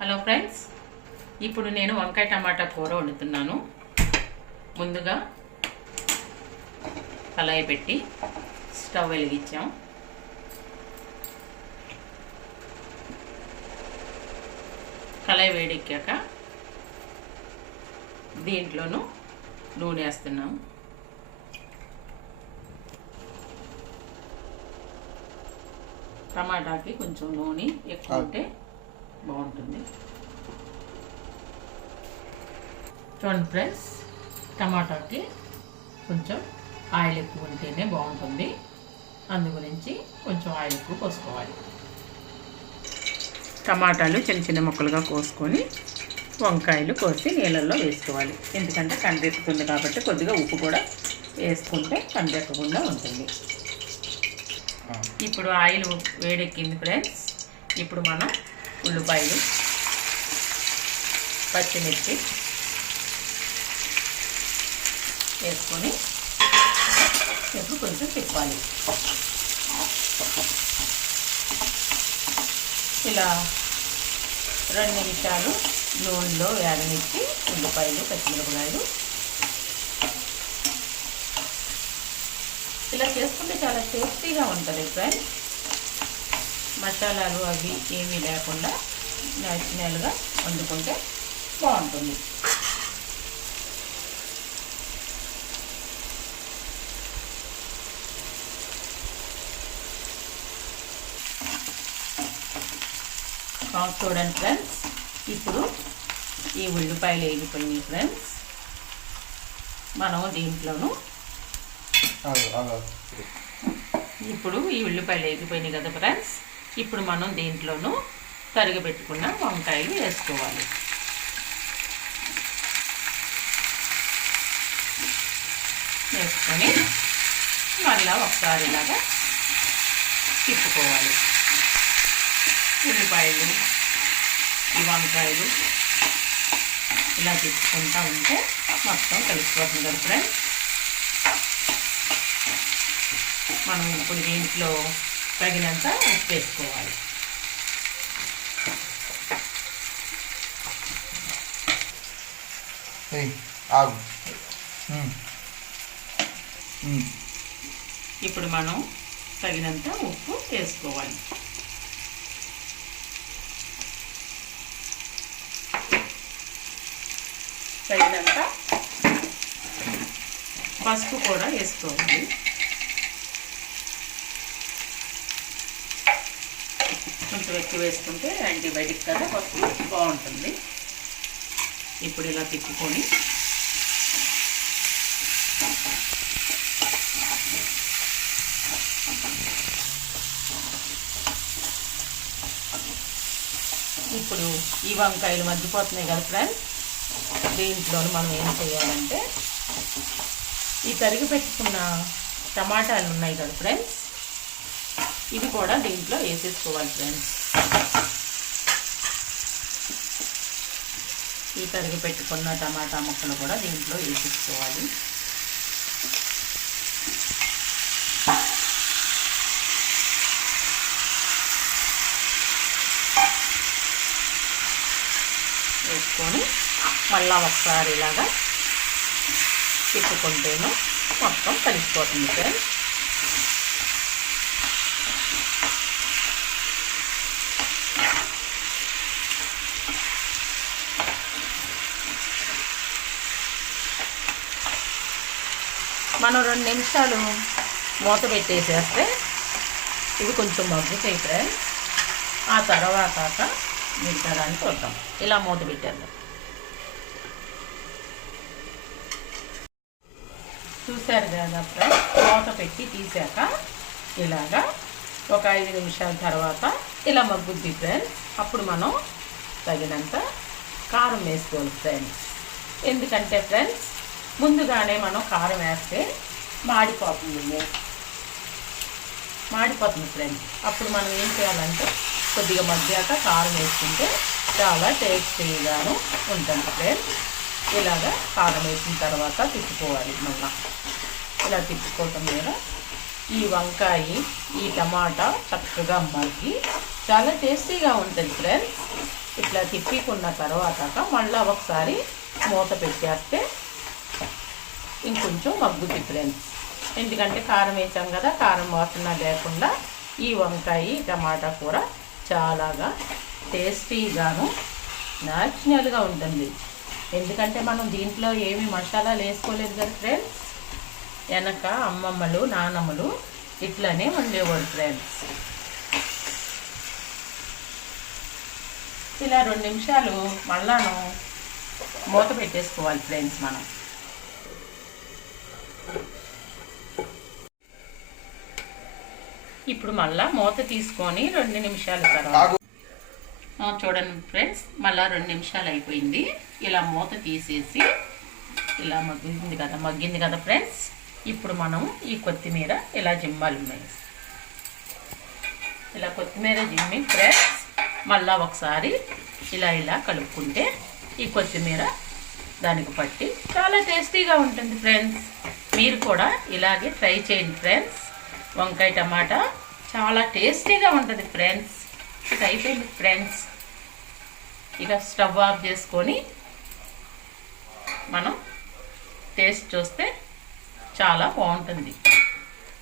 Hello friends, ఇప్పుడు నేను వంకాయ టమాటా కూర వండుతున్నాను. ముందుగా కళాయి పెట్టి స్టవ్ వెలిగించాం. కళాయి వేడెక్కాక దీంట్లోనూ నూనె వేస్తున్నాం. టమాటాకి కొంచెం నూనె ఎక్కువ ఉంటే బాగుంటుంది. చూడండి ఫ్రెండ్స్, టమాటాకి కొంచెం ఆయిల్ ఎక్కువ ఉంటేనే బాగుంటుంది. అందు గురించి కొంచెం ఆయిల్ ఎక్కువ పోసుకోవాలి. టమాటాలు చిన్న చిన్న ముక్కలుగా కోసుకొని వంకాయలు కోసి నీళ్ళల్లో వేసుకోవాలి. ఎందుకంటే కందెక్కుతుంది కాబట్టి కొద్దిగా ఉప్పు కూడా వేసుకుంటే కందెక్కకుండా ఉంటుంది. ఇప్పుడు ఆయిల్ వేడెక్కింది ఫ్రెండ్స్. ఇప్పుడు మనం ఉల్లిపాయలు, పచ్చిమిర్చి వేసుకొని ఇప్పుడు కొంచెం తిప్పాలి. ఇలా 2 నిమిషాలు నూనెలో వేగనిచ్చి ఉల్లిపాయలు, పచ్చిమిరపకాయలు ఇలా చేసుకుంటే చాలా టేస్టీగా ఉంటుంది ఫ్రెండ్స్. మసాలాలు అవి ఏమీ లేకుండా నేచురల్గా వండుకుంటే బాగుంటుంది. చూడండి ఫ్రెండ్స్, ఇప్పుడు ఈ ఉల్లిపాయలు వేగిపోయినాయి ఫ్రెండ్స్. మనం దీంట్లోనూ ఇప్పుడు ఈ ఉల్లిపాయలు వేగిపోయినాయి కదా ఫ్రెండ్స్. ఇప్పుడు మనం దీంట్లోనూ తరిగి పెట్టుకున్న వంకాయలు వేసుకోవాలి. వేసుకొని మళ్ళీ ఒకసారి ఇలాగా తిప్పుకోవాలి. ఉల్లిపాయలు, ఈ వంకాయలు ఇలా తిప్పుకుంటూ ఉంటే మొత్తం కలిసిపోతుంది కదా ఫ్రెండ్స్. మనం ఇప్పుడు దీంట్లో తగినంత ఉప్పు వేసుకోవాలి. ఇప్పుడు మనం తగినంత ఉప్పు వేసుకోవాలి. తగినంత పసుపు కూడా వేసుకోవాలి. కొంచెం ఎక్కువ వేసుకుంటే యాంటీబయాటిక్ కదా, పసుపు బాగుంటుంది. ఇప్పుడు ఇలా తిప్పుకొని ఇప్పుడు ఈ వంకాయలు మగ్గిపోతున్నాయి కదా ఫ్రెండ్స్. దీంట్లో మనం ఏం చేయాలంటే ఈ తరిగి పెట్టుకున్న టమాటాలు ఉన్నాయి కదా ఫ్రెండ్స్, ఇవి కూడా దీంట్లో వేసేసుకోవాలి ఫ్రెండ్స్. ఈ తరిగి పెట్టుకున్న టమాటా ముక్కలు కూడా దీంట్లో వేసేసుకోవాలి. వేసుకొని మళ్ళీ ఒకసారి ఇలాగా తిప్పుకుంటేను మొత్తం కలిసిపోతుంది ఫ్రెండ్స్. మనం 2 నిమిషాలు మూత పెట్టేసేస్తే ఇవి కొంచెం మగ్గుతాయి ఫ్రెండ్స్. ఆ తర్వాత మిగతాదాన్ని చూద్దాం. ఇలా మూత పెట్టేద్దాం. చూశారు కదా ఫ్రెండ్స్, మూత పెట్టి తీసాక ఇలాగా ఒక 5 నిమిషాల తర్వాత ఇలా మగ్గుద్ది ఫ్రెండ్స్. అప్పుడు మనం తగినంత కారం వేసుకోవాలి ఫ్రెండ్స్. ఎందుకంటే ఫ్రెండ్స్ ముందుగానే మనం కారం వేస్తే మాడిపోతుంది ఫ్రెండ్స్. అప్పుడు మనం ఏం చేయాలంటే కొద్దిగా మగ్గాక కారం వేసుకుంటే చాలా టేస్టీగాను ఉంటుంది ఫ్రెండ్స్. ఇలాగా కారం వేసిన తర్వాత తిప్పుకోవాలి. మళ్ళీ ఇలా తిప్పుకోవటం మీద ఈ వంకాయ, ఈ టమాటా చక్కగా మగ్గి చాలా టేస్టీగా ఉంటుంది ఫ్రెండ్స్. ఇట్లా తిప్పికున్న తర్వాత మళ్ళీ ఒకసారి మూత పెట్టేస్తే ఇంకొంచెం మగ్గుద్ది ఫ్రెండ్స్. ఎందుకంటే కారం వేసాం కదా, కారం వాసన లేకుండా ఈ వంకాయ టమాటా కూర చాలాగా టేస్టీగాను న్యాచురల్గా ఉంటుంది. ఎందుకంటే మనం దీంట్లో ఏమి మసాలాలు వేసుకోలేదు కదా ఫ్రెండ్స్. వెనక అమ్మమ్మలు నాన్నమ్మలు ఇట్లనే వండేవాడు ఫ్రెండ్స్. ఇలా 2 నిమిషాలు మళ్ళాను మూత పెట్టేసుకోవాలి ఫ్రెండ్స్. మనం ఇప్పుడు మళ్ళా మూత తీసుకొని 2 నిమిషాల తర్వాత చూడండి ఫ్రెండ్స్, మళ్ళీ 2 నిమిషాలు అయిపోయింది. ఇలా మూత తీసేసి ఇలా మగ్గింది కదా ఫ్రెండ్స్. ఇప్పుడు మనం ఈ కొత్తిమీర ఇలా జిమ్మాలి ఫ్రెండ్స్. ఇలా కొత్తిమీర జిమ్మి ఫ్రెండ్స్ మళ్ళీ ఒకసారి ఇలా కలుపుకుంటే ఈ కొత్తిమీర దానికి పట్టి చాలా టేస్టీగా ఉంటుంది ఫ్రెండ్స్. మీరు కూడా ఇలాగే ట్రై చేయండి ఫ్రెండ్స్. వంకాయ టమాటా చాలా టేస్టీగా ఉంటుంది ఫ్రెండ్స్. ఇక అయిపోయింది ఫ్రెండ్స్. ఇక స్టవ్ ఆఫ్ చేసుకొని మనం టేస్ట్ చూస్తే చాలా బాగుంటుంది.